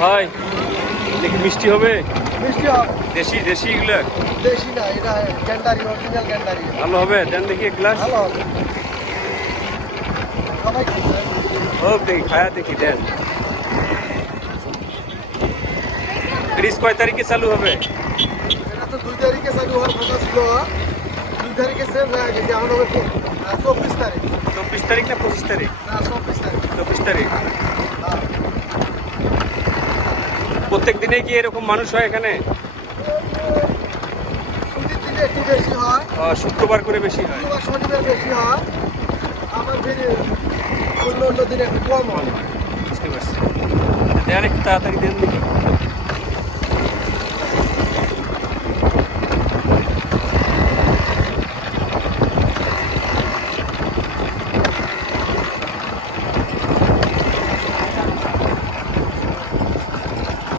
ভাই দেখি মিষ্টি হবে, মিষ্টি হবে। দেশি দেশি এগুলো দেশি না, এটা ক্যান্ডারি, অরিজিনাল ক্যান্ডারি। ভালো হবে। দেন দেখি এক গ্লাস। ভালো হবে। সবাই খাচ্ছে। ও দেখি খায়া দেখি দেন। ব্রিজ কয় তারিখে চালু হবে? এটা তো 2 তারিখে চালু হওয়ার কথা ছিল। 2 তারিখে সেভ হয়ে গেছে, এখন হবে 24 তারিখ। 24 তারিখ না 25 তারিখ? না, 24 তারিখ। 24 তারিখ। হ্যাঁ। প্রত্যেক দিনে কি এরকম মানুষ হয় এখানে? ছুটির দিনে একটু বেশি হয়, শুক্রবার করে বেশি হয়। শুক্রবার শনিবার বেশি হয়, আবার ফিরে অন্য অন্য দিনে একটু কম হয়। বুঝতে পারছি। দেন একটু তাড়াতাড়ি দেন দেখি।